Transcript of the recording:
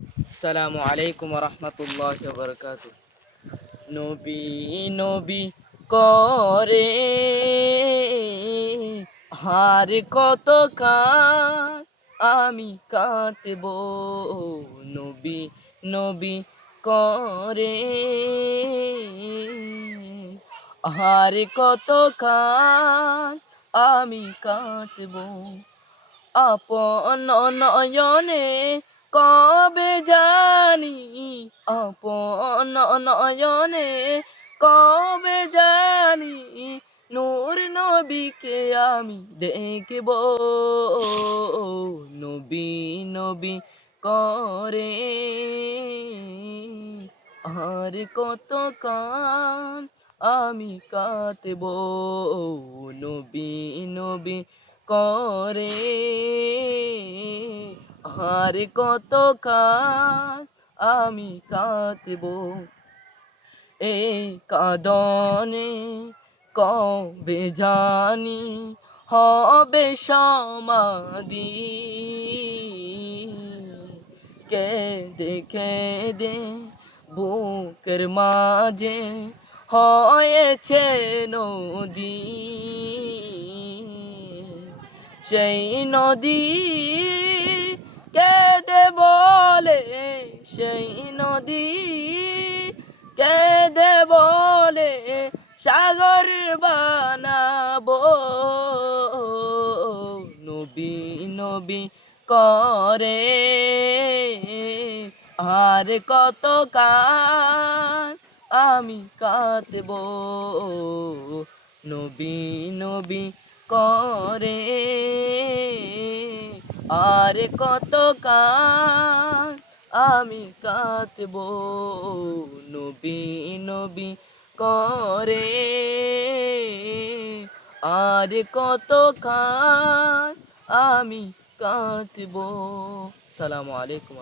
আসসালামু আলাইকুম রহমতুল্লাহি ওয়া বারাকাতুহু। নবী নবী করে হার কত কাল আমি কাটব, নবী নবী করে হার কত কাল আমি কাটব। আপন নয়নে কবে জানি, আপন নয়নে কবে জানি নূর নবীকে আমি দেখব, নবী নবী করে আর কত কান আমি কাটব, নবী নবী করে আর কত কান আমি কাটব। এই কাঁদনে কবে জানি হবে সমাধি, কেঁদে কেঁদে বুকের মাঝে হয়েছে নদী, সেই নদী কেঁদে বলে, সেই নদী কেঁদে বলে সাগর বানাবো, নবী নবী করে আর কত কান আমি কাঁদব, নবী নবী করে আর কত কান আমি কাঁদব, নবী নবী করে আর কত কান আমি কাঁদব। সালামু আলাইকুম।